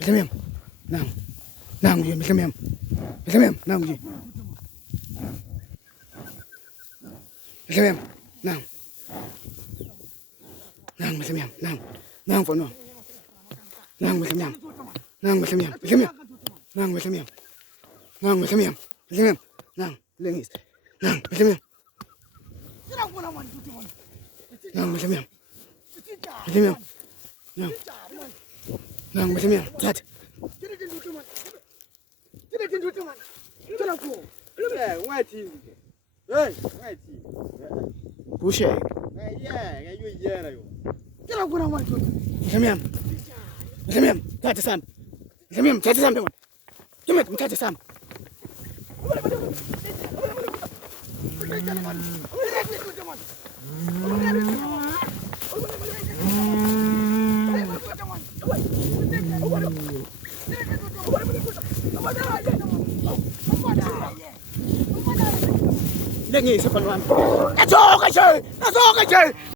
Bismillah. Nang. Nang je bismillah. Bismillah. Nang je. Bismillah. Nang. Nang bismillah. Nang. Nang phone. Nang bismillah. Nang bismillah. Bismillah. Nang bismillah. Nang bismillah. Bismillah. Nang lengis. Nang bismillah. Nang bismillah. Bismillah. Nang. Nang bismillah. Tat. Bushe. Bismillah. Bismillah. Tat sam. Bismillah. Tat sam dewan. Jumlah tat sam. Lagi sepenuhan. Nasok aja, nasok aja.